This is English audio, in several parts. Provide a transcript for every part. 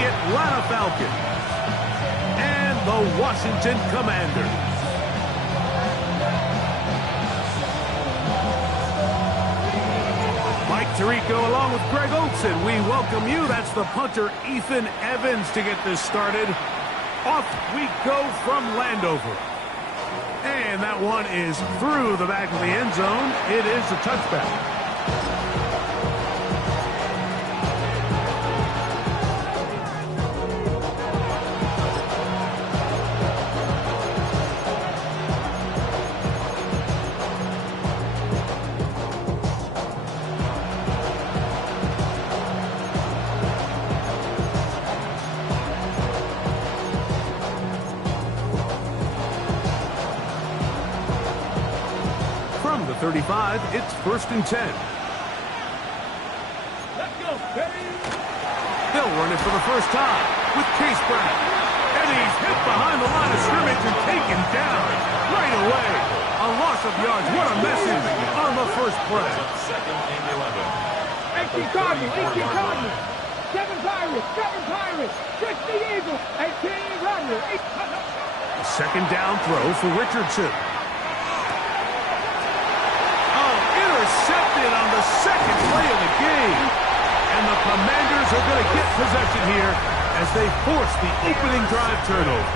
the Atlanta Falcons and the Washington Commanders. Mike Tirico along with Greg Olson, we welcome you. That's the punter Ethan Evans to get this started. Off we go from Landover. And that one is through the back of the end zone. It is a touchback. From the 35, it's 1st and 10. Let's go, baby. They'll run it for the first time with Case Brown. And he's hit behind the line of scrimmage and taken down right away. A loss of yards. What a message on the first play. Second and 11. 18 Cardinals, 18 Cardinals. 7 Pirates, 60 Eagles, 18 Runners. A second down throw for Richardson. Intercepted on the second play of the game. And the Commanders are going to get possession here as they force the opening drive turnover.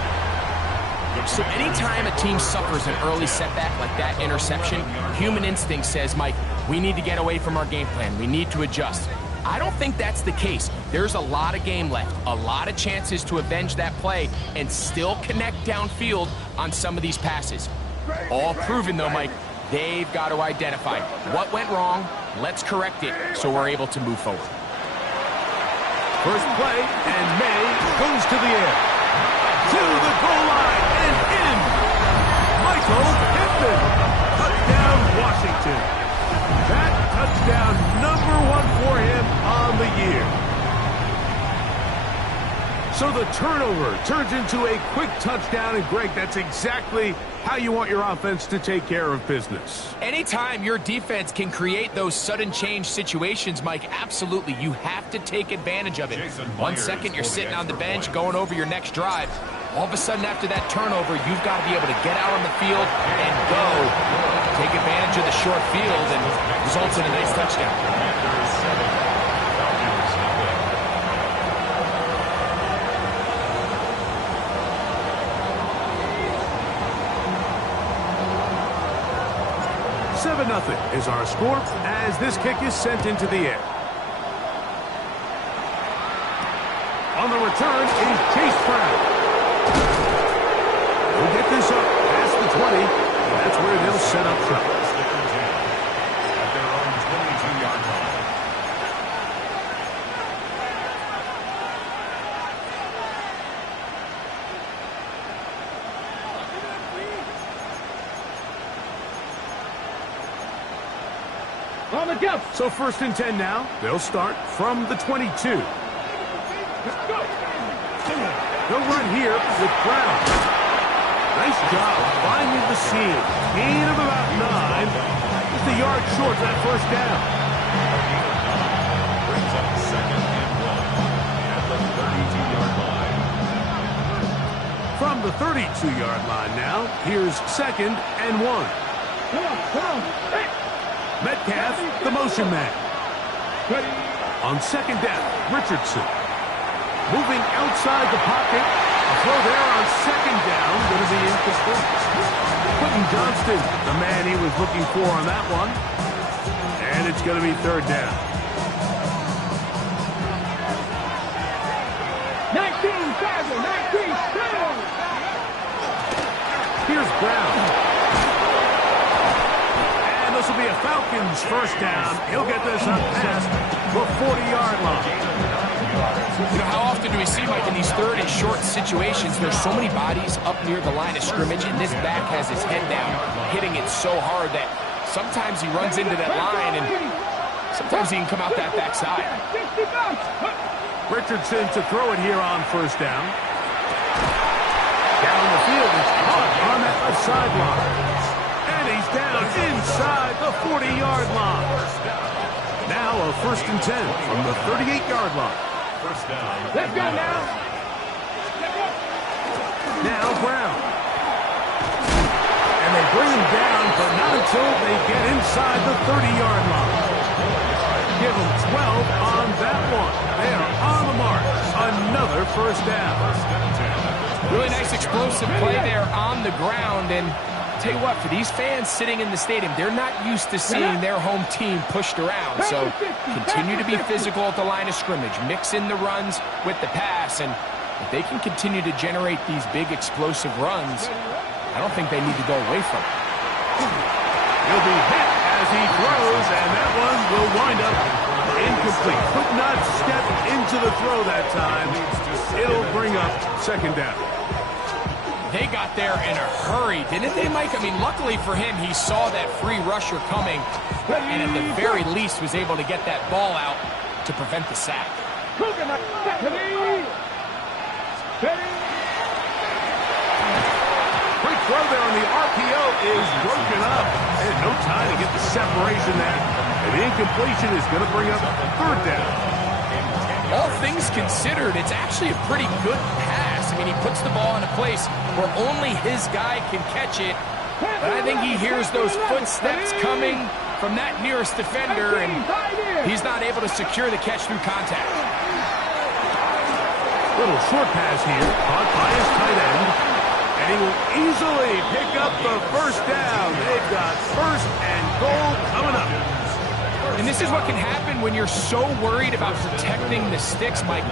So anytime a team suffers an early setback like that interception, human instinct says, Mike, we need to get away from our game plan. We need to adjust. I don't think that's the case. There's a lot of game left, a lot of chances to avenge that play and still connect downfield on some of these passes. All proven, though, Mike. They've got to identify what went wrong. Let's correct it so we're able to move forward. First play, and May goes to the air. To the goal line and in. Michael Pittman. Touchdown, Washington. That touchdown #1 for him on the year. So the turnover turns into a quick touchdown, and Greg, that's exactly how you want your offense to take care of business. Anytime your defense can create those sudden change situations, Mike, absolutely, you have to take advantage of it. 1 second, you're sitting on the bench going over your next drive. All of a sudden, after that turnover, you've got to be able to get out on the field and go. Take advantage of the short field and results in a nice touchdown. Nothing is our score as this kick is sent into the air. On the return is Chase Brown. We'll get this up past the 20. That's where they'll set up shop. At their own 22-yard line. So 1st and 10 now. They'll start from the 22. They'll run here with Brown. Nice job finding the seam. Gain of about 9. Just a yard short of that first down. Brings up 2nd and 1 at the 32-yard line. From the 32-yard line now, here's 2nd and 1. Come on. Hey. Metcalf, the motion man. On 2nd down, Richardson. Moving outside the pocket. A throw there on 2nd down. Going to be incomplete. Quentin Johnston, the man he was looking for on that one. And it's going to be 3rd down. 19-7. Here's Brown. This will be a Falcons first down. He'll get this up past the 40-yard line. You know, how often do we see, Mike, in these 3rd and short situations, there's so many bodies up near the line of scrimmage, and this back has his head down, hitting it so hard that sometimes he runs into that line, and sometimes he can come out that backside. Richardson to throw it here on 1st down. Down the field, it's caught on that left sideline. And he's down inside the 40-yard line. Now a 1st and 10 from the 38-yard line. Let's go now. Now Brown. And they bring him down, but not until they get inside the 30-yard line. Give them 12 on that one. They are on the mark. Another first down. Really nice explosive play there on the ground. And tell you what, for these fans sitting in the stadium, they're not used to seeing their home team pushed around. So continue to be physical at the line of scrimmage. Mix in the runs with the pass. And if they can continue to generate these big explosive runs, I don't think they need to go away from it. He'll be hit as he throws, and that one will wind up incomplete. Could not step into the throw that time. It'll bring up second down. They got there in a hurry, didn't they, Mike? I mean, luckily for him, he saw that free rusher coming, and at the very least was able to get that ball out to prevent the sack. Quick throw there on the RPO is broken up. And no time to get the separation there. And the incompletion is going to bring up third down. All things considered, it's actually a pretty good pass. I mean, he puts the ball in a place where only his guy can catch it. But I think he hears those footsteps coming from that nearest defender, and he's not able to secure the catch through contact. Little short pass here, caught by his tight end. And he will easily pick up the first down. They've got first and goal coming up. And this is what can happen when you're so worried about protecting the sticks, Mike.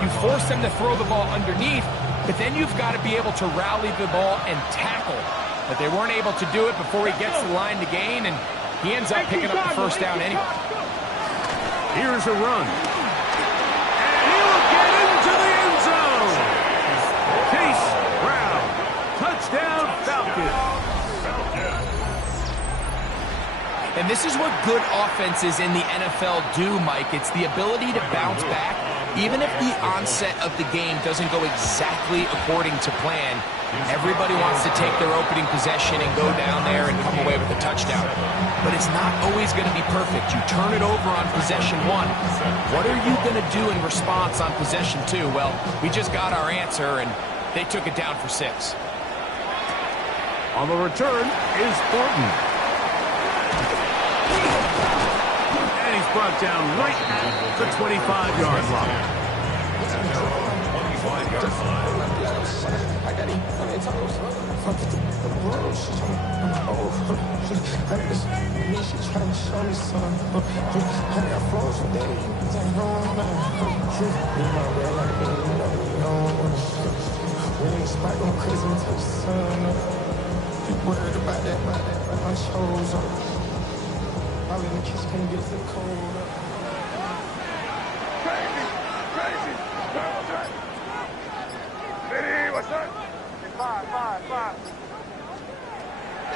You force them to throw the ball underneath, but then you've got to be able to rally the ball and tackle. But they weren't able to do it before he gets the line to gain, and he ends up picking up the first down anyway. Here's a run. And he'll get into the end zone. Chase Brown. Touchdown, Falcons. And this is what good offenses in the NFL do, Mike. It's the ability to bounce back. Even if the onset of the game doesn't go exactly according to plan, everybody wants to take their opening possession and go down there and come away with a touchdown. But it's not always going to be perfect. You turn it over on possession one. What are you going to do in response on possession two? Well, we just got our answer, and they took it down for 6. On the return is Thornton. And he's brought down right at the 25-yard line. Worried about that, my shows up. Probably in the kids can't get the cold up. Crazy. What's that? Five.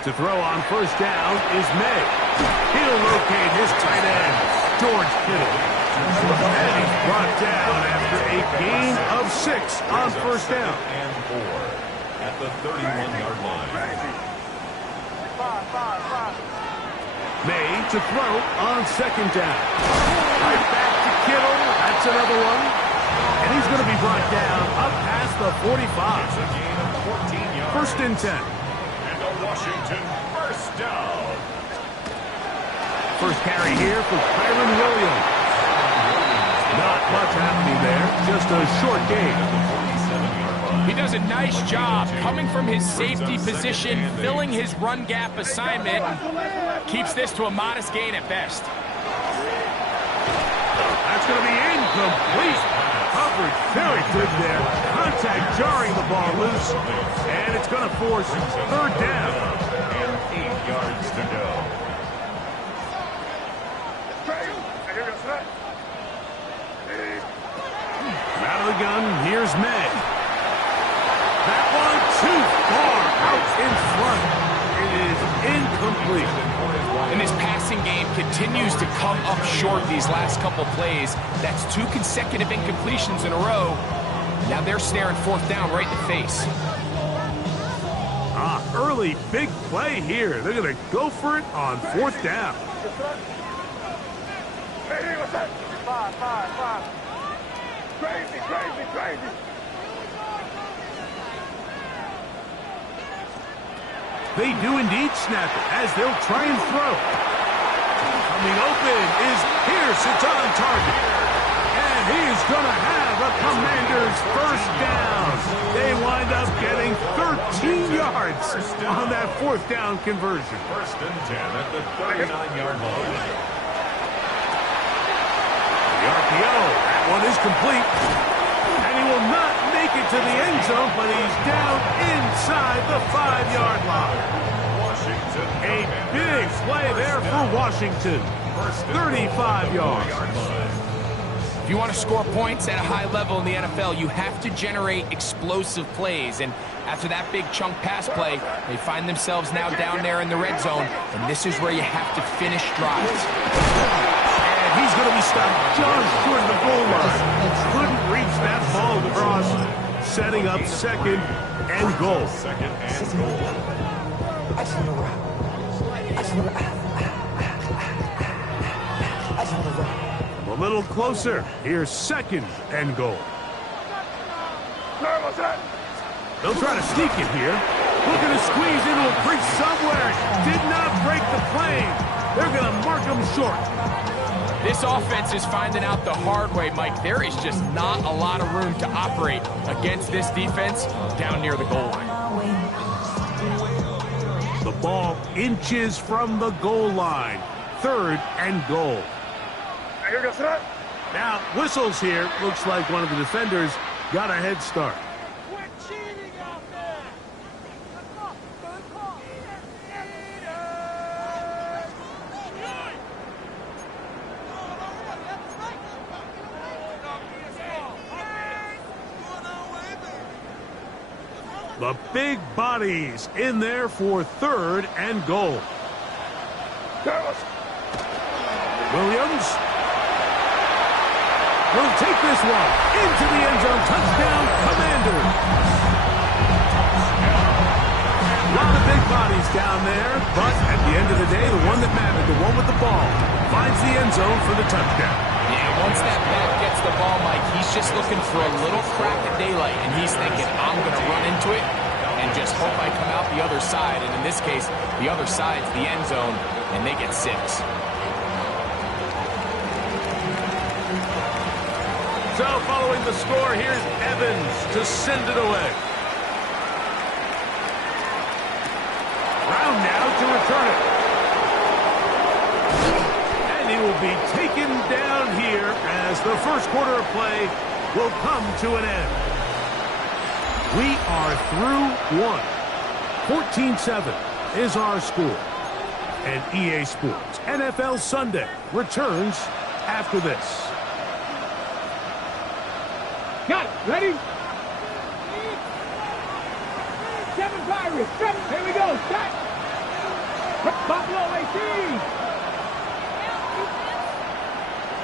To throw on first down is May. He'll locate his tight end, George Kittle. And he's brought down after a gain of 6 on first down. And 4 at the 31-yard line. Five. May to throw on second down. Right back to Kittle. That's another one. And he's going to be brought down up past the 45. It's a gain of 14 yards. First and 10. And a Washington first down. First carry here for Kyron Williams. Not much happening there. Just a short gain. He does a nice job coming from his safety position, filling his run gap assignment, and keeps this to a modest gain at best. That's going to be incomplete. Coverage very good there. Contact jarring the ball loose. And it's going to force third down. And 8 yards to go. Out of the gun, here's May. That one too far out in front. It is incomplete. And this passing game continues to come up short these last couple plays. That's 2 consecutive incompletions in a row. Now they're staring fourth down right in the face. Early big play here. They're going to go for it on fourth down. Crazy, crazy, crazy. They do indeed snap it as they'll try and throw. Coming open is Pierce. It's on target. And he's going to have a Commanders first down. They wind up getting 13 yards on that fourth down conversion. First and 10 at the 39-yard line. The RPO, that one is complete. And he will not make it to the end zone, but he's down inside the 5-yard line. Washington. A big play there for Washington. 35 yards. If you want to score points at a high level in the NFL, you have to generate explosive plays. And after that big chunk pass play, they find themselves now down there in the red zone. And this is where you have to finish drives. And he's going to be stopped just short of the goal line. Couldn't reach that ball across, setting up second and goal. Second and goal. A little closer. Here's second and goal. They'll try to sneak it here. Looking to squeeze into a crease somewhere. Did not break the plane. They're going to mark him short. This offense is finding out the hard way, Mike. There is just not a lot of room to operate against this defense down near the goal line. The ball inches from the goal line. Third and goal. Now, whistles here. Looks like one of the defenders got a head start. The big bodies in there for third and goal. Williams will take this one into the end zone. Touchdown, Commanders. A lot of big bodies down there, but at the end of the day, the one that mattered, the one with the ball, finds the end zone for the touchdown. Yeah, once that back gets the ball, Mike, he's just looking for a little crack of daylight, and he's thinking, I'm going to run into it and just hope I come out the other side. And in this case, the other side's the end zone, and they get 6. So following the score, here's Evans to send it away. Brown now to return it. And he will be taken down here as the first quarter of play will come to an end. We are through one. 14-7 is our score. And EA Sports NFL Sunday returns after this. Got it. Ready? 7 Pirates. 7. Here we go. Set. Buffalo AC.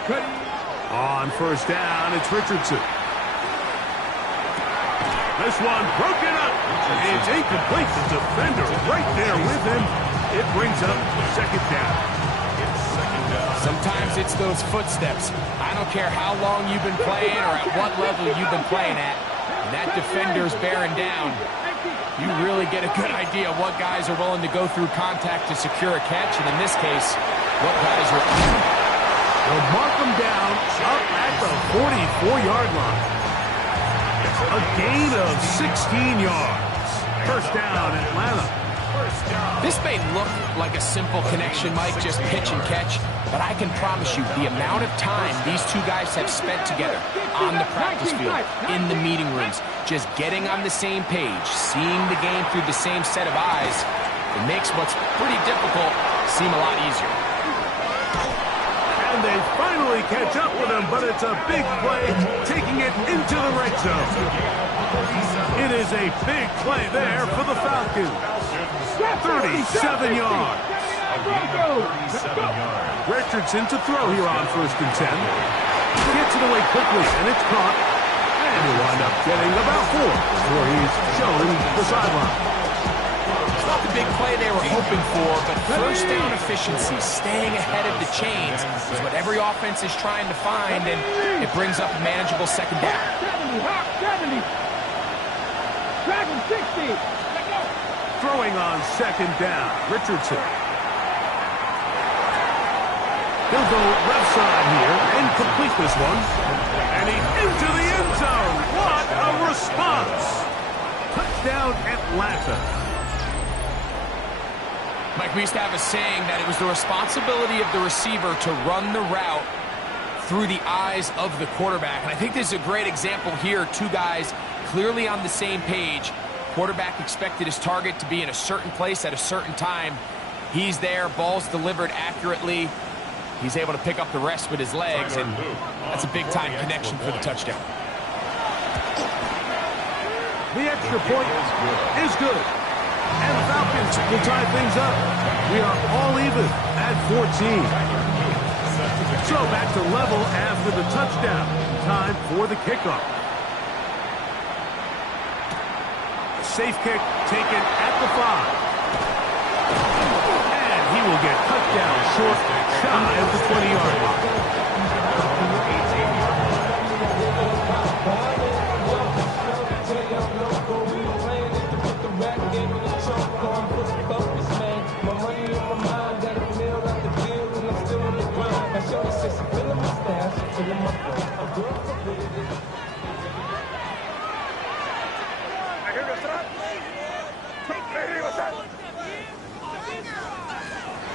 Ready. On first down, it's Richardson. This one broken up. It's incomplete. The defender right there with him. It brings up second down. Sometimes it's those footsteps. I don't care how long you've been playing or at what level you've been playing at. When that defender's bearing down, you really get a good idea of what guys are willing to go through contact to secure a catch, and in this case, what guys are... They'll mark them down up at the 44-yard line. A gain of 16 yards. First down, Atlanta. This may look like a simple connection, Mike, just pitch and catch, but I can promise you the amount of time these two guys have spent together on the practice field, in the meeting rooms, just getting on the same page, seeing the game through the same set of eyes, it makes what's pretty difficult seem a lot easier. And they finally catch up with him, but it's a big play, taking it into the red zone. It is a big play there for the Falcons. 37 yards. Richardson to throw here on first and 10. Gets it away quickly, and it's caught. And he'll wind up getting about 4 before he's shown the sideline. the big play they were hoping for, but first down efficiency, staying ahead of the chains, is what every offense is trying to find, and it brings up a manageable second down. 70, 60. Throwing on second down, Richardson. He'll go left side here and complete this one. And he's into the end zone. What a response! Touchdown, Atlanta. Mike, we used to have a saying that it was the responsibility of the receiver to run the route through the eyes of the quarterback. And I think this is a great example here. Two guys clearly on the same page. Quarterback expected his target to be in a certain place at a certain time. He's there, ball's delivered accurately. He's able to pick up the rest with his legs, and that's a big-time connection for the touchdown. The extra point is good. And the Falcons will tie things up. We are all even at 14. So back to level after the touchdown. Time for the kickoff. A safe kick taken at the 5. And he will get cut down short, shy of the 20-yard line.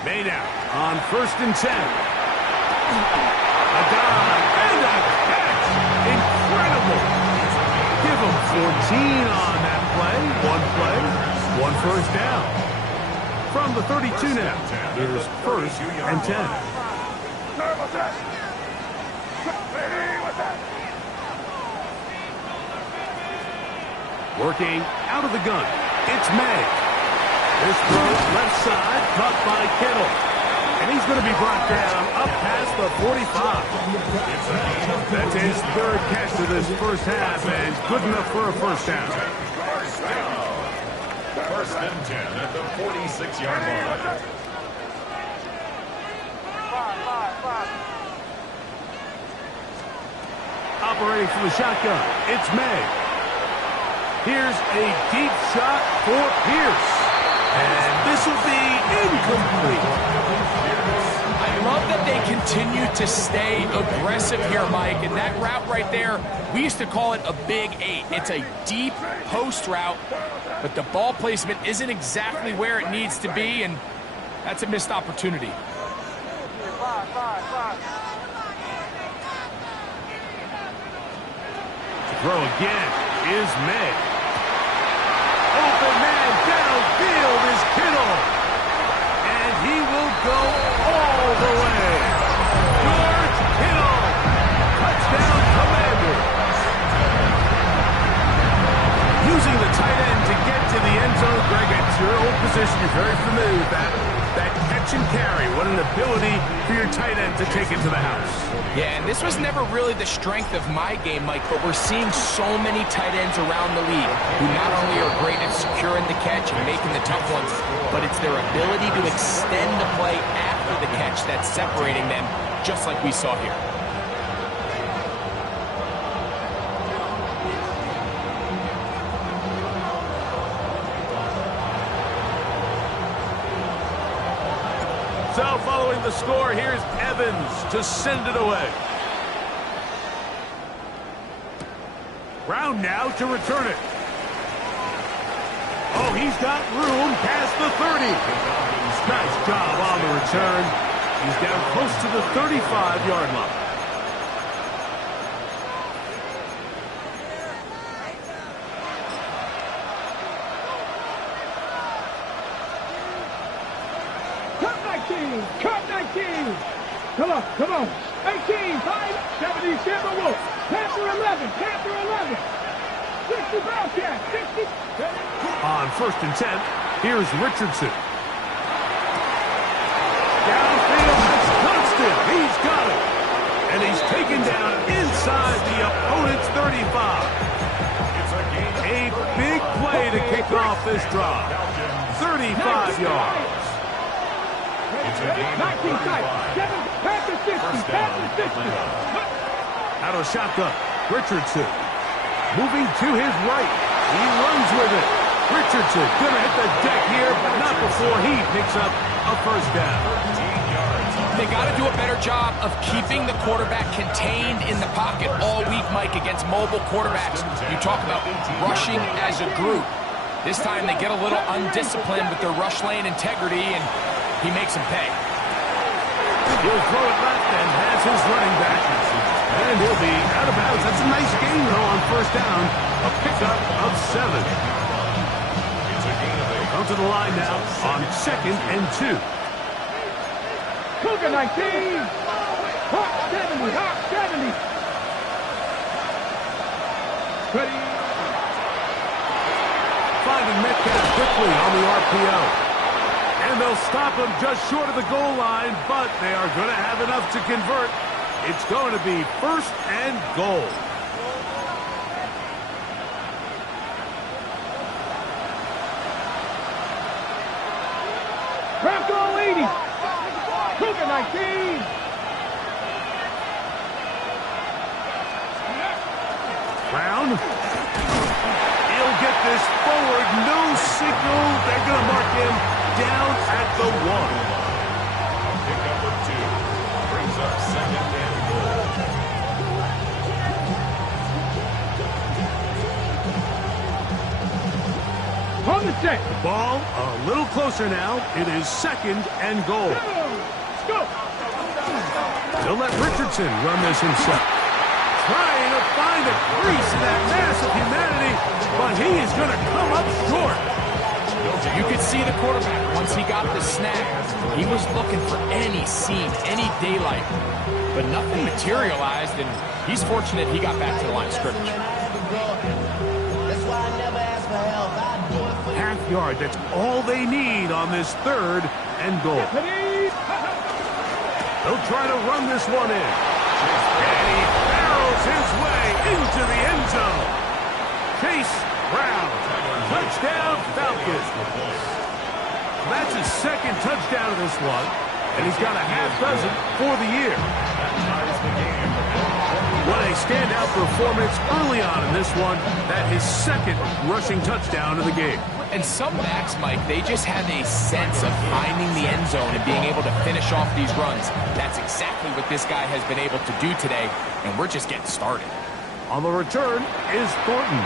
Made out on 1st and 10. A dive and a catch. Incredible. Give him 14 on that play. One first down. From the 32 now, here's 1st and 10. Working out of the gun. It's May. This throw left side, caught by Kittle. And he's going to be brought down up past the 45. That's his 3rd catch of this first half, and good enough for a first down. 1st and 10 at the 46-yard line. Operating from the shotgun, it's May. Here's a deep shot for Pierce. And this will be incomplete. I love that they continue to stay aggressive here, Mike. And that route right there, we used to call it a big 8. It's a deep post route, but the ball placement isn't exactly where it needs to be, and that's a missed opportunity. Throw again is May. Open man downfield is Kittle. And he will go all the way. George Kittle. Touchdown, Commander. Using the tight end to get to the end zone. Greg, it's your old position. You're very familiar with that. That catch and carry. What an ability for your tight end to take it to the house. Yeah, and this was never really the strength of my game, Mike, but we're seeing so many tight ends around the league who not only are great at securing the catch and making the tough ones, but it's their ability to extend the play after the catch that's separating them, just like we saw here. So following the score, here's Evans to send it away. Brown now to return it. Oh, he's got room past the 30. Nice job on the return. He's down close to the 35-yard line. Cut 19. Come on. 18, 5, 70, Timberwolves. Panther 11. 60 Bobcat. 60. On 1st and 10, here's Richardson. Downfield, it's Constant. He's got it. And he's taken down inside the opponent's 35. A big play to kick off this drive. 35 yards. It's a gain of 19 sides. 7, past the 50, First past down, the 50. Out of shotgun, Richardson. Moving to his right. He runs with it. Richardson gonna hit the deck here, but not before he picks up a first down. They got to do a better job of keeping the quarterback contained in the pocket all week, Mike, against mobile quarterbacks. You talk about rushing as a group. This time they get a little undisciplined with their rush lane integrity, and he makes them pay. He'll throw it left and has his running back. And he'll be out of bounds. That's a nice gain, though, on first down. A pickup of 7. Come to the line now on 2nd and 2. Cougar 19. Hawk 70. Hawk 70. Ready. Finding Metcalf quickly on the RPO. And they'll stop him just short of the goal line, but they are going to have enough to convert. It's going to be 1st and goal. Bronco 80. Cougar 19. Brown. He'll get this forward. No signal. They're going to mark him down at the 1. Pickup of 2. Brings up 2nd and goal. On the set. The ball a little closer now. It is 2nd and goal. Let's go. They'll let Richardson run this himself. Trying to find a crease in that mass of humanity, but he is going to come up short. You could see the quarterback, once he got the snap, he was looking for any seam, any daylight, but nothing materialized, and he's fortunate he got back to the line of scrimmage. Half yard, that's all they need on this 3rd and goal. They'll try to run this one in. And he barrels his way into the end zone. Chase Brown, touchdown Falcons. That's his 2nd touchdown of this one, and he's got a half dozen for the year. What a standout performance early on in this one. That his 2nd rushing touchdown of the game. And some backs, Mike, they just have a sense of finding the end zone and being able to finish off these runs. That's exactly what this guy has been able to do today, and we're just getting started. On the return is Thornton.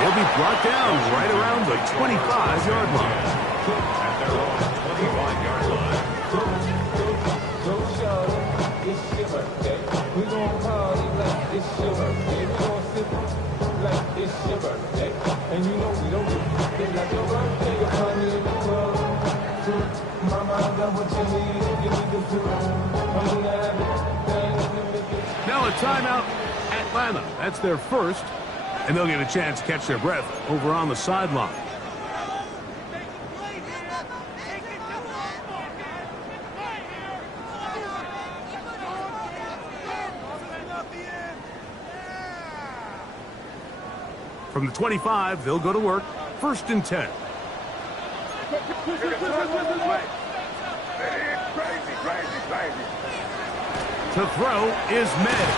He'll be brought down right around the 25-yard line. At their own 25-yard line. We're gonna party like it's your birthday. We're gonna sip like it's your birthday. And you know we don't do it like your birthday. You're funny in the club. Mama, I got what you need. You need the food. I'm gonna have it. Now a timeout, Atlanta. That's their 1st, and they'll get a chance to catch their breath over on the sideline. From the 25, they'll go to work. 1st and 10. To throw is Med.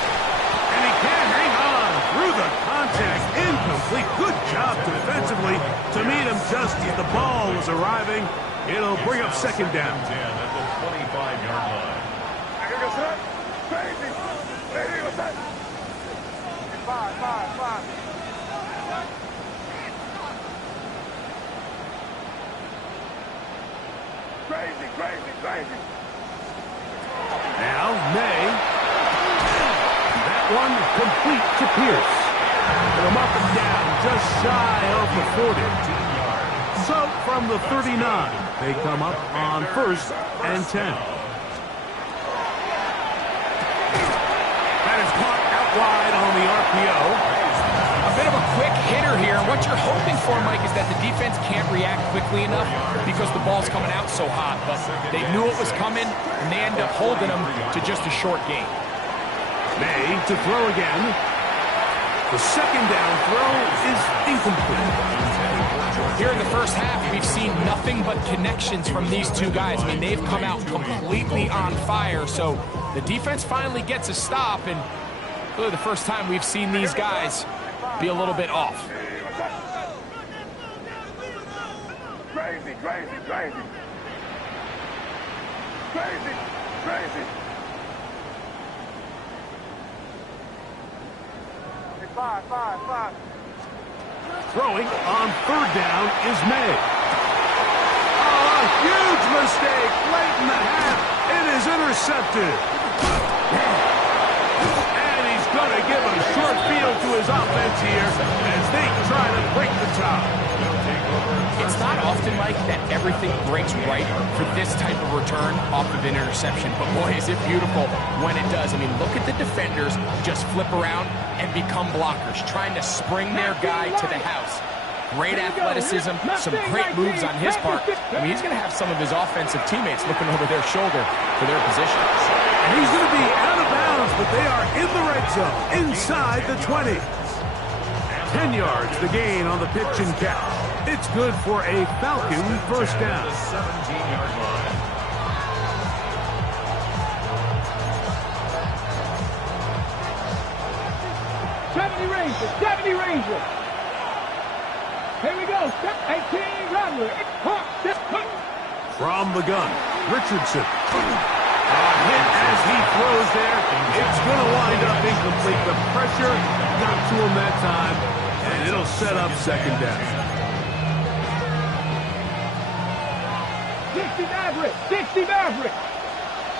And he can't hang on through the contact. Incomplete. Good job defensively to meet him just as the ball was arriving. It'll bring up 2nd down. 10 at the 25-yard line. Crazy. Now, May. That one complete to Pierce. Put him up and down, just shy of the 40. So, from the 39, they come up on 1st and 10. That is caught out wide on the RPO. A bit of a quick hitter here. What you're hoping for, Mike, is that the defense can't react quickly enough because the ball's coming out so hot. But they knew it was coming, and they end up holding them to just a short gain. May to throw again. The 2nd down throw is incomplete. Here in the first half, we've seen nothing but connections from these two guys. I mean, they've come out completely on fire, so the defense finally gets a stop, and really the first time we've seen these guys be a little bit off. Crazy, crazy, crazy. Crazy, crazy. Five. Throwing on third down is made. Oh, a huge mistake late in the half. It is intercepted. And he's going to give a short field to his offense here as they try to break the tie. It's not often, Mike, that everything breaks right for this type of return off of an interception. But boy, is it beautiful when it does. I mean, look at the defenders just flip around and become blockers, trying to spring their guy to the house. Great athleticism, some great moves on his part. I mean, he's going to have some of his offensive teammates looking over their shoulder for their position. And he's going to be out of bounds, but they are in the red zone, inside the 20. 10 yards the gain on the pitch and catch. It's good for a Falcon first down. The 17-yard line. '70 Ranger. Here we go. 18 Rattler. From the gun, Richardson. Hit as he throws there. It's going to wind up incomplete. The pressure got to him that time, and it'll set up second down. 60 Maverick.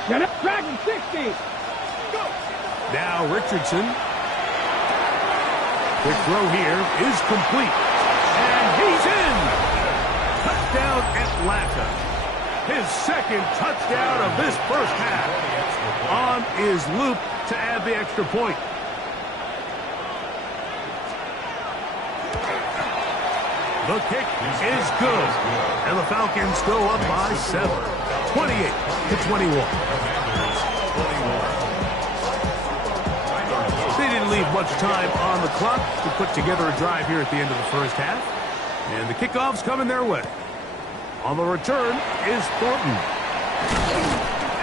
Get it, Dragon 60. Go. Now Richardson. Quick throw here is complete. And he's in. Touchdown Atlanta. His second touchdown of this first half. On is Loop to add the extra point. The kick is good. And the Falcons go up by 7. 28-21. They didn't leave much time on the clock to put together a drive here at the end of the first half. And the kickoff's coming their way. On the return is Thornton.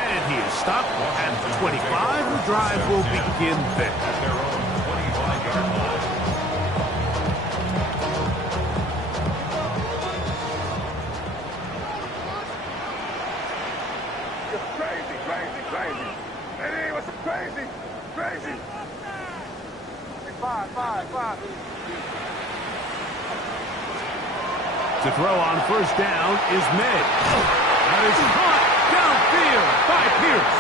And he is stopped at the 25. The drive will begin there. At their own 25-yard line. Crazy. Hey, what's crazy? Five. To throw on first down is made. That is caught downfield by Pierce.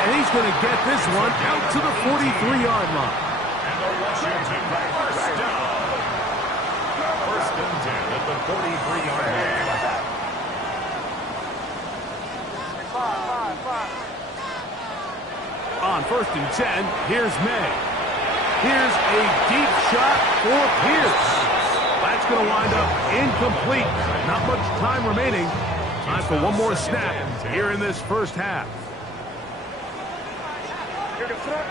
And he's going to get this one out to the 43-yard line. And the Washington first down. First and 10 at the 43-yard line. Five. On first and 10, here's May. Here's a deep shot for Pierce. That's going to wind up incomplete. Not much time remaining. Time for one more snap here in this first half. Here goes front.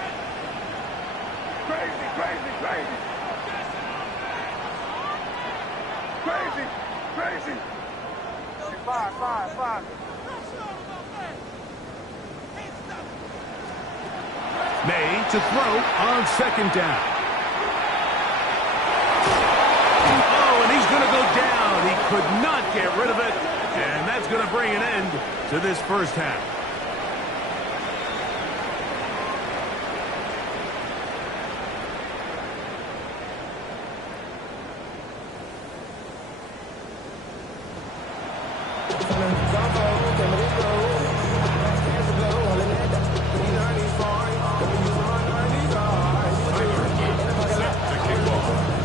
Crazy. Five. May to throw on second down. Oh, and he's going to go down. He could not get rid of it. And that's going to bring an end to this first half.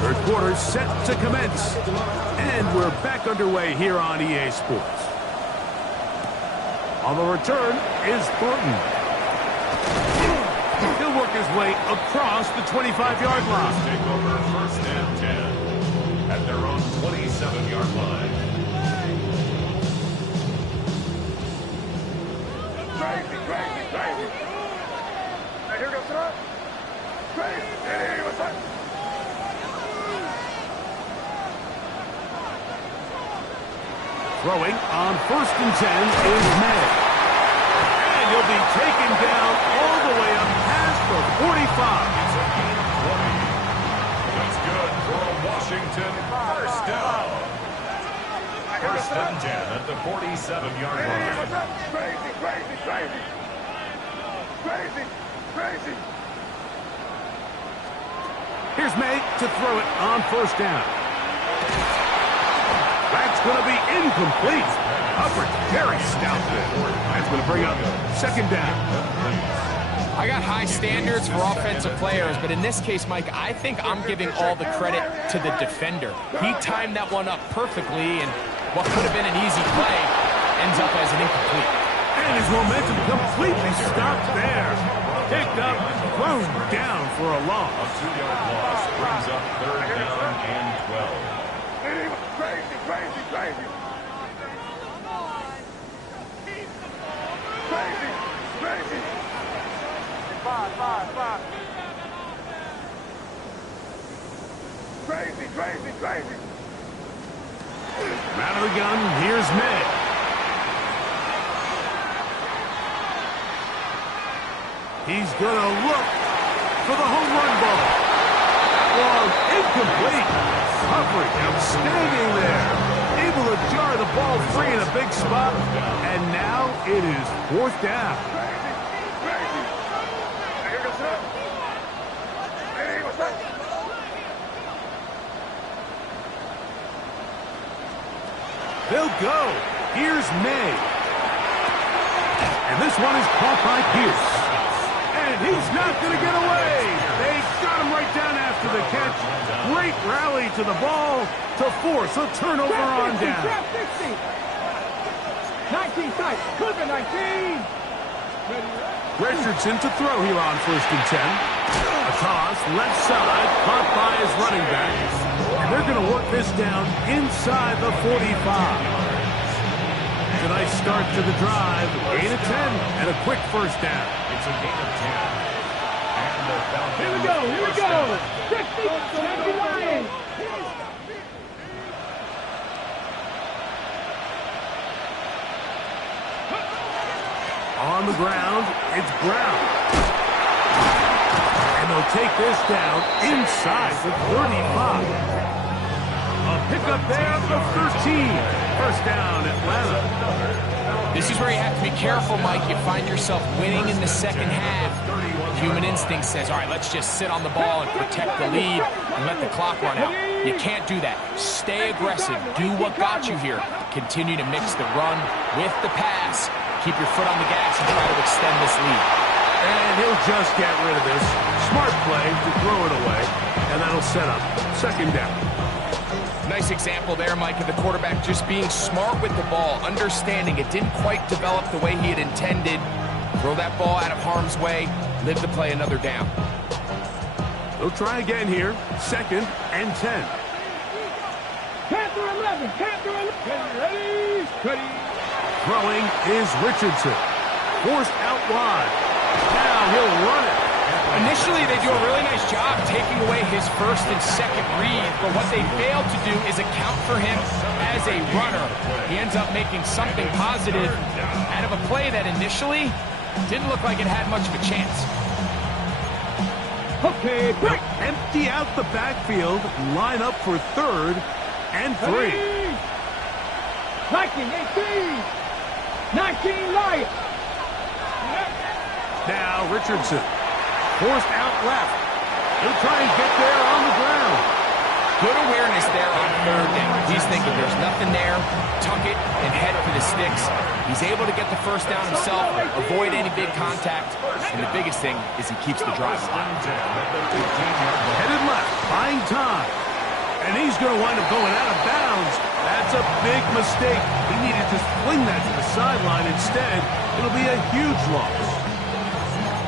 Third quarter set to commence. And we're back underway here on EA Sports. On the return is Thornton. He'll work his way across the 25-yard line. Take over first and 10 at their own 27-yard line. Crazy. Now here goes it. Crazy. Hey, what's up? Throwing on 1st and 10 is May. And he'll be taken down all the way up past the 45. It's a gain of 20. That's good for a Washington first down. 1st and 10 at the 47-yard line. Crazy, crazy, crazy. Crazy, crazy. Here's May to throw it on 1st down. That's going to be incomplete. Coverage very stout there. That's going to bring up 2nd down. I got high standards for offensive players, but in this case, Mike, I think I'm giving all the credit to the defender. He timed that one up perfectly, and what could have been an easy play ends up as an incomplete. And his momentum completely stopped there. Picked up, thrown down for a loss. A 2-yard loss brings up 3rd down and 12. Crazy, crazy, crazy. Crazy, crazy. 5. Crazy, crazy, crazy. Man of the gun, here's May. He's going to look for the home run ball. Well, incomplete. Coverage outstanding there. Able to jar the ball free in a big spot. And now it is 4th down. Crazy, crazy. Hey, what's up? Hey, what's up? They'll go. Here's May. And this one is caught by Pierce. And he's not going to get away. They got him right down after the catch. Great rally to the ball to force a turnover on down. 19 tight. Clip it, 19. Richardson to throw here on 1st and 10. A toss, left side, caught by his running back. And they're going to work this down inside the 45. It's a nice start to the drive. Gain of 10 and a quick 1st down. It's a gain of 10. And the Falcons Here we go, here we go. 60, 79. On the ground, it's Brown. And they'll take this down inside the 35. A pickup there of 13. 1st down, Atlanta. This is where you have to be careful, Mike. You find yourself winning in the 2nd half. Human instinct says, all right, let's just sit on the ball and protect the lead and let the clock run out. You can't do that. Stay aggressive. Do what got you here. Continue to mix the run with the pass. Keep your foot on the gas and try to extend this lead. And he'll just get rid of this. Smart play to throw it away. And that'll set up 2nd down. Nice example there, Mike, of the quarterback just being smart with the ball, understanding it didn't quite develop the way he had intended. Throw that ball out of harm's way, live to play another down. They'll try again here. 2nd and 10. Panther 11, Panther 11. Ready, ready. Throwing is Richardson. Forced out wide. Now he'll run it. Initially, they do a really nice job taking away his 1st and 2nd read, but what they failed to do is account for him as a runner. He ends up making something positive out of a play that initially didn't look like it had much of a chance. Okay, break. Empty out the backfield. Line up for 3rd and 3. 19, 18. 19, light. Now Richardson. Forced out left. He'll try and get there on the ground. Good awareness there on 3rd down. He's thinking there's nothing there. Tuck it and head for the sticks. He's able to get the 1st down himself, avoid any big contact, and the biggest thing is he keeps the drive alive. Headed left, buying time. And he's going to wind up going out of bounds. That's a big mistake. He needed to fling that to the sideline instead. It'll be a huge loss.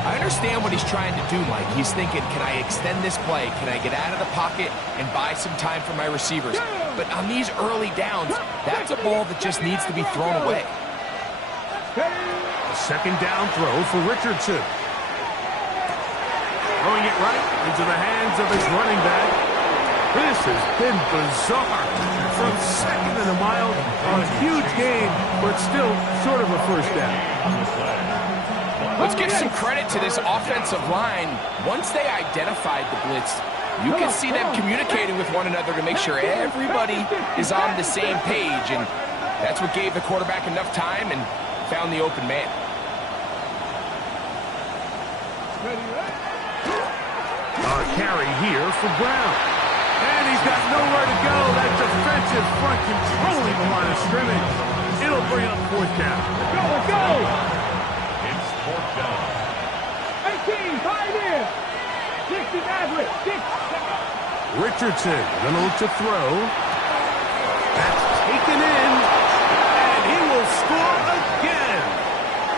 I understand what he's trying to do, Mike. He's thinking, can I extend this play? Can I get out of the pocket and buy some time for my receivers? But on these early downs, that's a ball that just needs to be thrown away. A 2nd down throw for Richardson. Throwing it right into the hands of his running back. This has been bizarre. From second and a mile, a huge gain, but still sort of a first down. Let's give some credit to this offensive line. Once they identified the blitz, you can see them communicating with one another to make sure everybody is on the same page, and that's what gave the quarterback enough time and found the open man. A carry here for Brown. And he's got nowhere to go. That defensive front controlling the line of scrimmage. It'll bring up fourth down. Go, go! It's fourth down. 18, 5 in. 60 average, 6. Richardson gonna look to throw. That's taken in. And he will score again.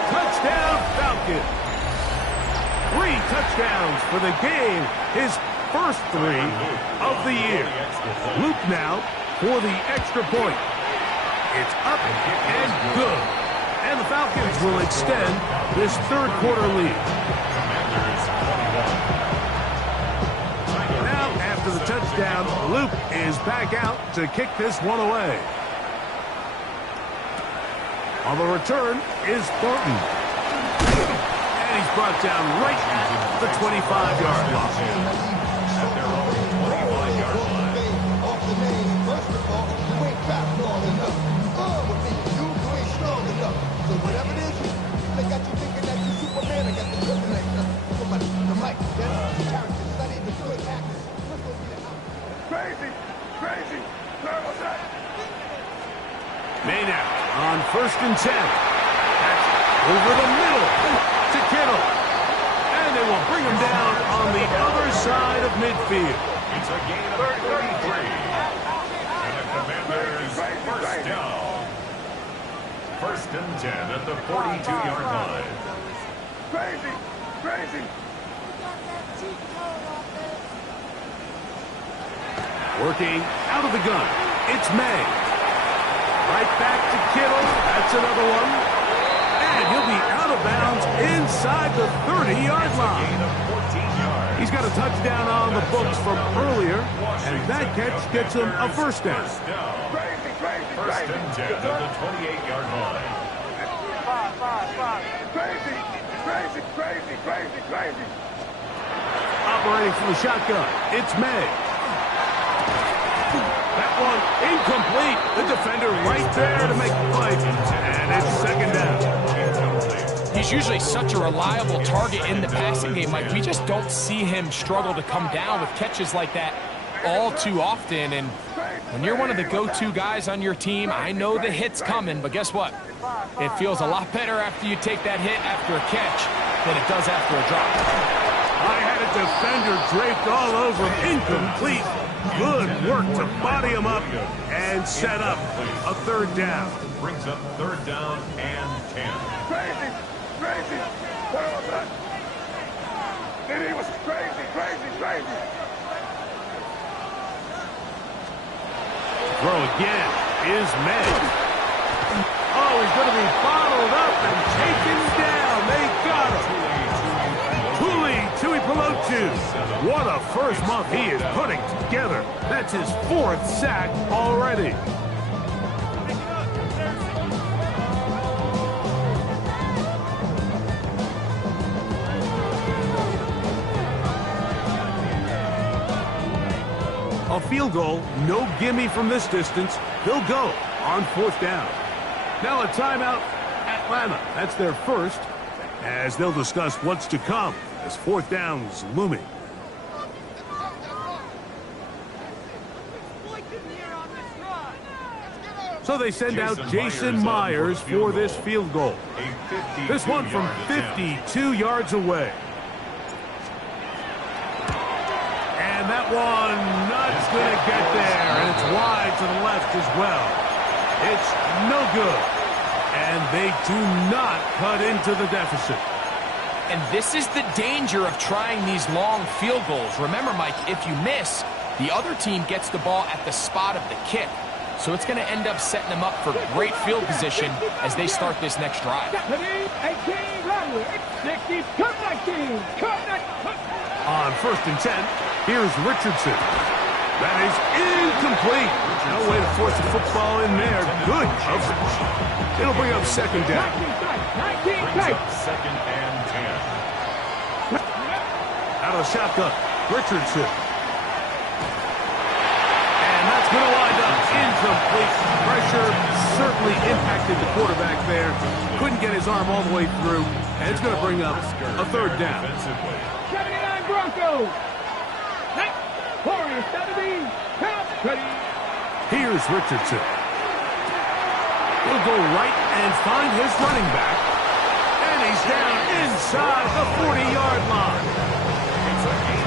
Touchdown, Falcons. 3 touchdowns for the game. His first 3 of the year. Luke now for the extra point. It's up and good. And the Falcons will extend this third quarter lead. Now, after the touchdown, Luke is back out to kick this one away. On the return is Thornton. And he's brought down right at the 25-yard line. Maynard on 1st and 10. That's over the middle to Kittle. And they will bring him down on the other side of midfield. It's a gain of 33. And the Commanders first down. 1st and 10 at the 42-yard line. Crazy. Working out of the gun. It's May. Right back to Kittle. That's another one. And he'll be out of bounds inside the 30-yard line. He's got a touchdown on the books from earlier, and that catch gets him a first down. First and 10 at the 28-yard line. Crazy. Operating from the shotgun, it's May. That one incomplete. The defender right there to make the play. And it's second down. He's usually such a reliable target in the passing game. Like, we just don't see him struggle to come down with catches like that all too often. And when you're one of the go-to guys on your team, I know the hit's coming, but guess what? It feels a lot better after you take that hit after a catch than it does after a drop. I had a defender draped all over him. Incomplete. Good work to body him up and set up a third down. Brings up third down and 10. Crazy. What was that? He was crazy. Throw again is May. Oh, he's going to be bottled up and taken down. They got him. Tui Pelotu. What a first month he is putting together. That's his 4th sack already. A field goal, no gimme from this distance. They'll go on 4th down. Now a timeout, Atlanta. That's their first, as they'll discuss what's to come as 4th down's looming. So they send out Jason Myers for this field goal. This one from 52 yards away. And that one not going to get there. And it's wide to the left as well. It's no good. And they do not cut into the deficit. And this is the danger of trying these long field goals. Remember, Mike, if you miss, the other team gets the ball at the spot of the kick. So it's going to end up setting them up for great field position as they start this next drive. 18, 60, come 19, come 19. On 1st and 10, here's Richardson. That is incomplete. No way to force the football in there. Good coverage. It'll bring up second down. 19 Brings tight. up second and 10. Out of the shotgun, Richardson. And that's going to wind up incomplete. Pressure certainly impacted the quarterback there. Couldn't get his arm all the way through. And it's going to bring up a third down. Defensively. 79 Broncos. Warriors 70. Count. Ready. Here's Richardson. He'll go right and find his running back. And he's down inside the 40-yard line.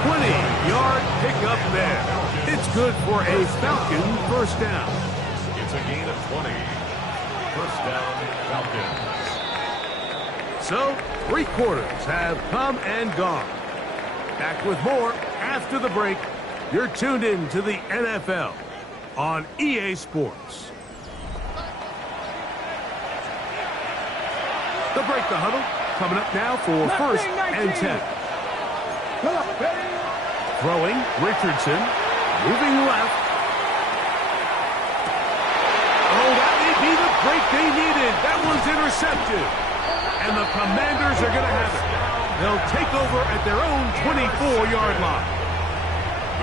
20-yard pickup there. It's good for a Falcon first down. It's a gain of 20. First down, Falcons. So, 3 quarters have come and gone. Back with more after the break. You're tuned in to the NFL on EA Sports. The break, the huddle, coming up now for first and 10. Throwing, Richardson, moving left. Oh, that may be the break they needed. That one's intercepted. And the Commanders are going to have it. They'll take over at their own 24-yard line.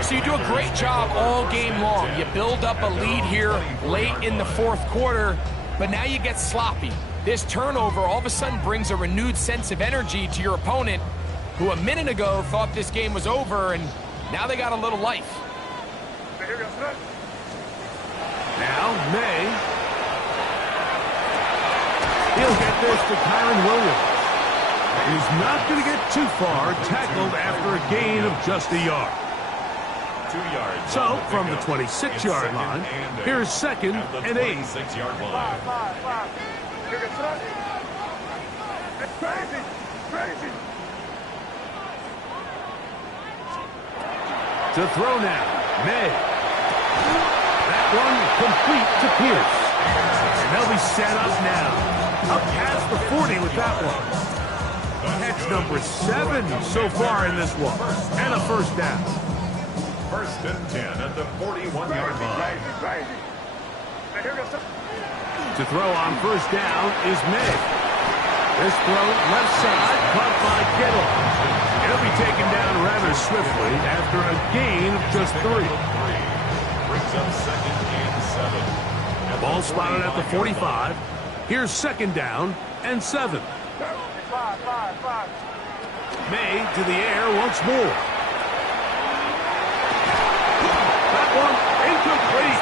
So you do a great job all game long. You build up a lead here late in the fourth quarter, but now you get sloppy. This turnover all of a sudden brings a renewed sense of energy to your opponent, who a minute ago thought this game was over, and now they got a little life. Now, May. He'll get this to Kyron Williams. He's not going to get too far, tackled after a gain of just a yard. 2 yards. So, from the 26-yard line, here's second and 8. 26-yard line. To throw now, May. That one complete to Pierce. And they'll be set up now. Up past the 40 with that one. Catch number 7 so far in this one. And a first down. First and 10 at the 41-yard line. To throw on first down is May. This throw left side, caught by Kittle. He'll be taken down rather swiftly after a gain of just 3. Brings up second and 7. Ball spotted at the 45. Here's second down and 7. May to the air once more. That one incomplete.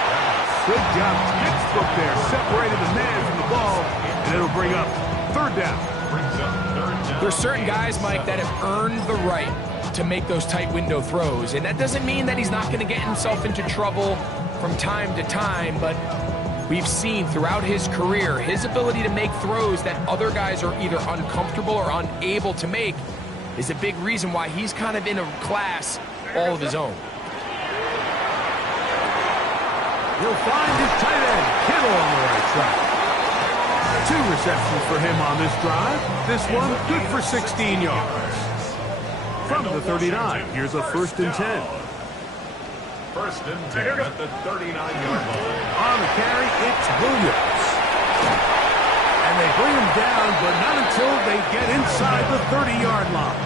Good job. Textbook there. Separated the man from the ball, and it'll bring up third down. There's certain guys, Mike, that have earned the right to make those tight window throws, and that doesn't mean that he's not going to get himself into trouble from time to time, but we've seen throughout his career his ability to make throws that other guys are either uncomfortable or unable to make is a big reason why he's kind of in a class all of his own. He'll find his tight end, Kittle, on the right side. 2 receptions for him on this drive. This one good for 16 yards. From the 39, here's a first and 10. First and 10 at the 39-yard line. On the carry, it's Williams. And they bring him down, but not until they get inside the 30-yard line.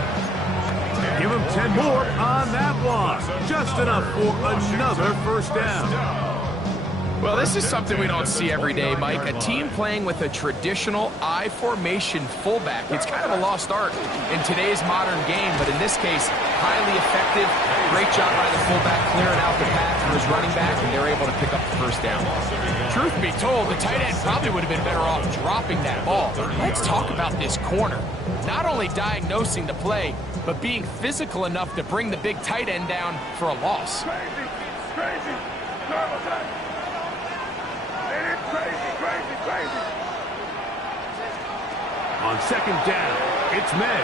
Give him 10 more on that one. Just enough for another first down. Well, this is something we don't see every day, Mike. A team playing with a traditional I formation fullback. It's kind of a lost art in today's modern game, but in this case, highly effective. Great job by the fullback clearing out the path for his running back, and they're able to pick up the first down. Truth be told, the tight end probably would have been better off dropping that ball. Let's talk about this corner. Not only diagnosing the play, but being physical enough to bring the big tight end down for a loss. Crazy. On second down, it's May.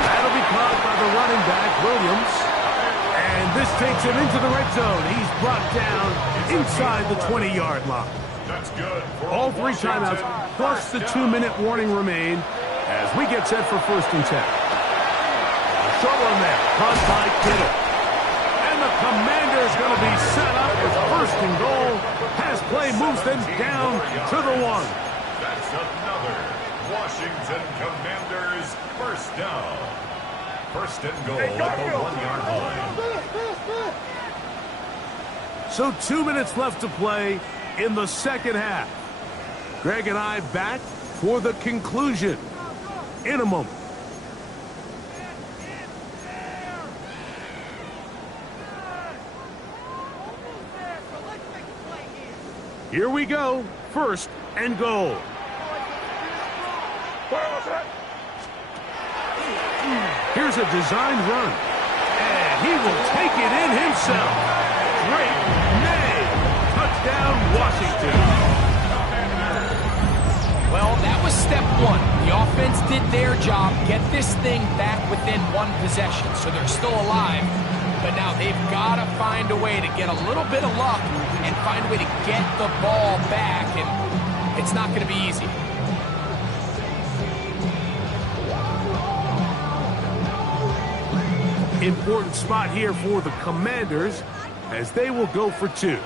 That'll be caught by the running back, Williams. And this takes him into the red zone. He's brought down inside the 20-yard line. That's good. All 3 timeouts, plus the 2-minute warning remain as we get set for first and 10. A short one there, caught by Kittle. And the Commander's going to be set up with first and goal. Pass play moves them down to the 1. That's another Washington Commanders first down. First and goal at the 1-yard line. So 2 minutes left to play in the second half. Greg and I back for the conclusion in a moment. Here we go. First and goal. Here's a designed run. And he will take it in himself. Drake May. Touchdown, Washington. Well, that was step 1. The offense did their job, get this thing back within 1 possession, so they're still alive. But now they've got to find a way to get a little bit of luck and find a way to get the ball back, and it's not going to be easy. Important spot here for the Commanders as they will go for 2.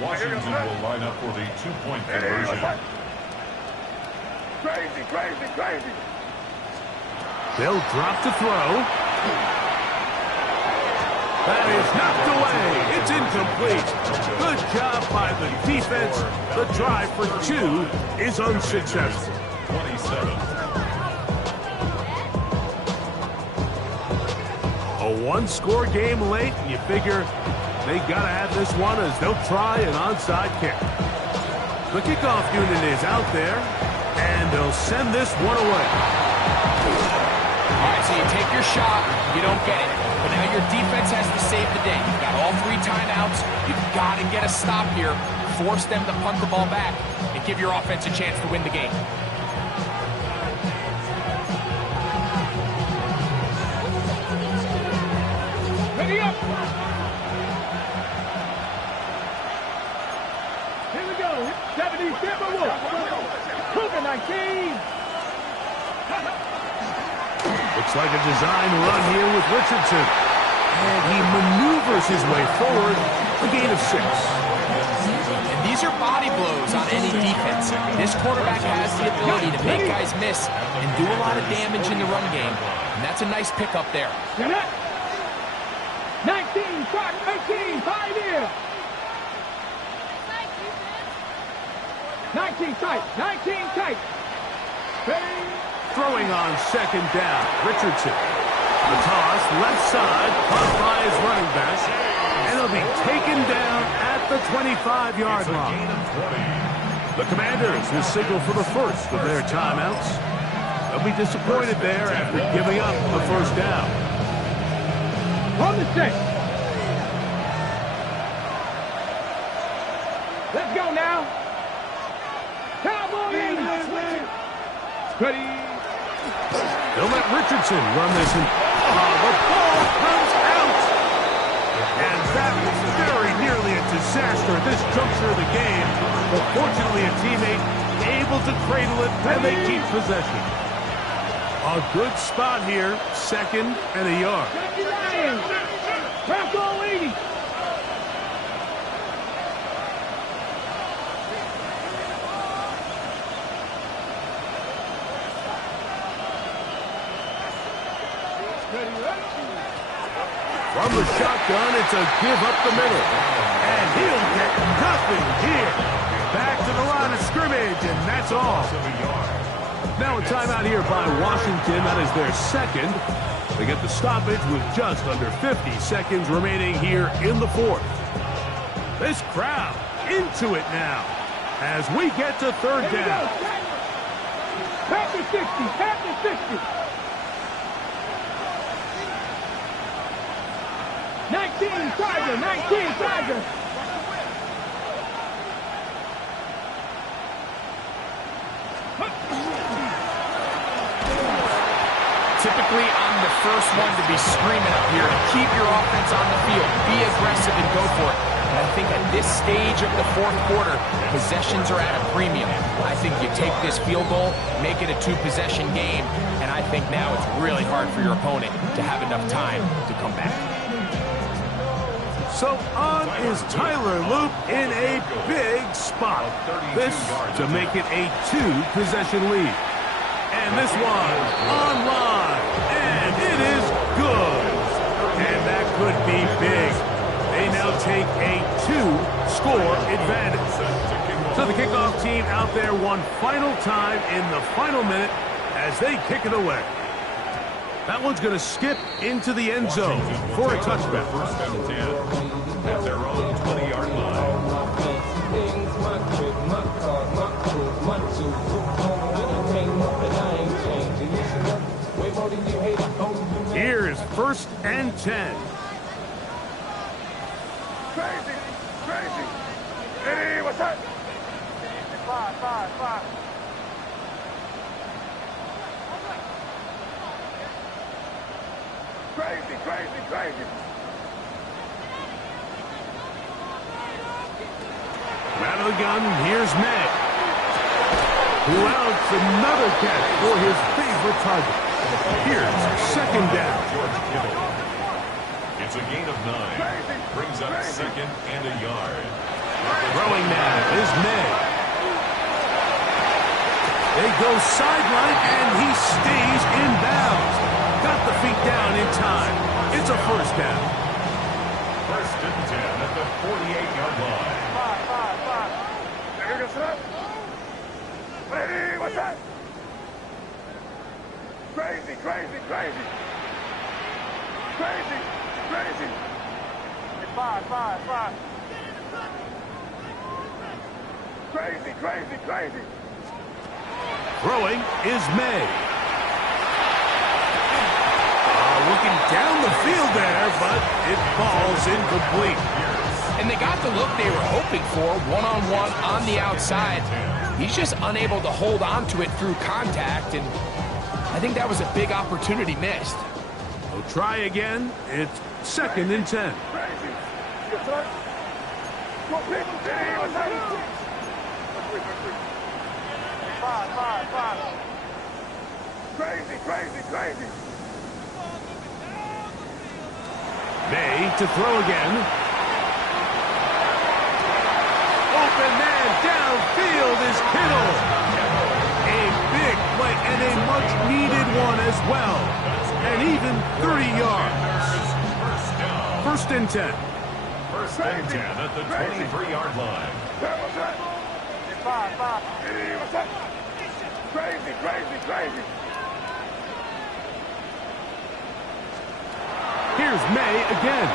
Washington will line up for the 2-point conversion. Crazy. They'll drop to throw. That is knocked away. It's incomplete. Good job by the defense. The drive for 2 is unsuccessful. 27. A 1-score game late, and you figure they got to have this one as they'll try an onside kick. The kickoff unit is out there, and they'll send this one away. All right, so you take your shot, you don't get it. But now your defense has to save the day. You've got all 3 timeouts. You've got to get a stop here. Force them to punt the ball back and give your offense a chance to win the game. Ready up. Here we go. 77 Wolf. Cougar 19. Looks like a design run here with Richardson. And he maneuvers his way forward. A gain of 6. And these are body blows on any defense. This quarterback has the ability to make guys miss and do a lot of damage in the run game. And that's a nice pickup there. 19, shot, 18, 5 here. 19 tight, 19 tight. Throwing on second down, Richardson. The toss, left side, caught by his running back. And he'll be taken down at the 25-yard line. The Commanders will signal for the first of their timeouts. They'll be disappointed there after giving up the first down. On the set. Let's go now. Cowboys. Ready. They'll let Richardson run this. The ball comes out. And that was very nearly a disaster at this juncture of the game. But fortunately, a teammate able to cradle it, and they keep possession. A good spot here, 2nd and a yard. Bronco 80. From the shotgun, it's a give up the middle. And he'll get nothing here. Back to the line of scrimmage, and that's all. Now a timeout here by Washington. That is their 2nd. They get the stoppage with just under 50 seconds remaining here in the 4th. This crowd into it now as we get to 3rd down. Back to 60, back to 60. 19 Tiger, 19 Tiger. Typically, I'm the first one to be screaming up here to keep your offense on the field. Be aggressive and go for it. But I think at this stage of the 4th quarter, possessions are at a premium. I think you take this field goal, make it a 2-possession game, and I think now it's really hard for your opponent to have enough time to come back. So on is Tyler Loop in a big spot. This to make it a 2-possession lead. And this one online. And it is good. And that could be big. They now take a 2-score advantage. So the kickoff team out there one final time in the final minute as they kick it away. That one's going to skip into the end zone for a touchback. First and 10 at their own 20-yard line. Here is first and 10. Crazy, crazy. Hey, what's that? 5. Crazy. Out of the gun, here's May. Who outs another catch for his favorite target. Here's second down. It's a gain of 9. Brings up second and a yard. Throwing now is May. They go sideline, and he stays in bounds. Got the feet down in time. It's a first down. First and 10 at the 48-yard line. 5. Hey, what's that? Crazy. Crazy. 5. Crazy. Throwing is May. Looking down the field there, but it falls incomplete. And they got the look they were hoping for, one-on-one on the outside. He's just unable to hold on to it through contact, and I think that was a big opportunity missed. We'll try again. It's second and 10. Crazy. Yes, sir. Go, people. Hey, what's that? 5. Crazy. May to throw again. Open man downfield is Kittle. A big play and a much-needed one as well. And even 30 yards. First and 10. First and 10 at the 23-yard line. 5. Hey, what's that? Crazy. Here's May again.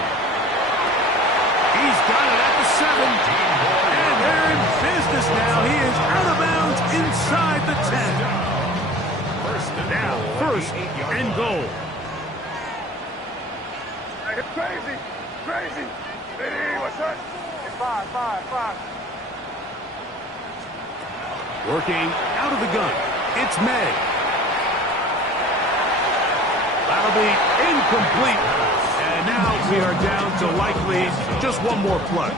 He's got it at the 7. And they're in business now. He is out of bounds inside the 10. Now, first and goal. Crazy. Hey, what's that? 5. Working out of the gun. It's May. That'll be incomplete. And now we are down to likely just one more play.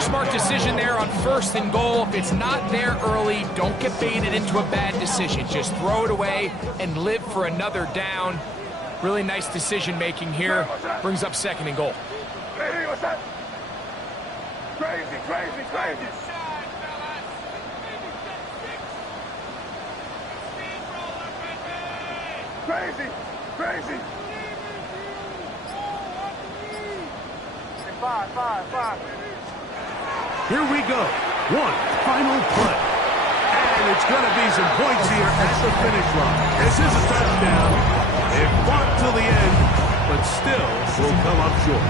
Smart decision there on first and goal. If it's not there early, don't get baited into a bad decision. Just throw it away and live for another down. Really nice decision making here. Brings up second and goal. Hey, what's that? Crazy. Crazy. 5. Here we go. One final play. And it's going to be some points here at the finish line. This is a touchdown. It fought till the end, but still will come up short.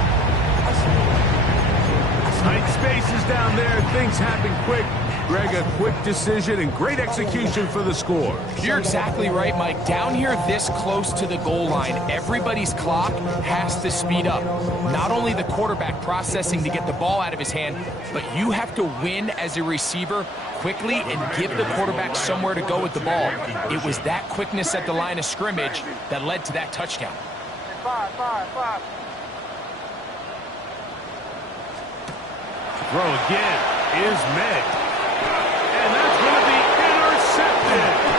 Tight spaces down there. Things happen quick. Greg, a quick decision and great execution for the score. You're exactly right, Mike. Down here this close to the goal line, everybody's clock has to speed up. Not only the quarterback processing to get the ball out of his hand, but you have to win as a receiver quickly and give the quarterback somewhere to go with the ball. It was that quickness at the line of scrimmage that led to that touchdown. 5. Throw again is May. And that's going to be intercepted.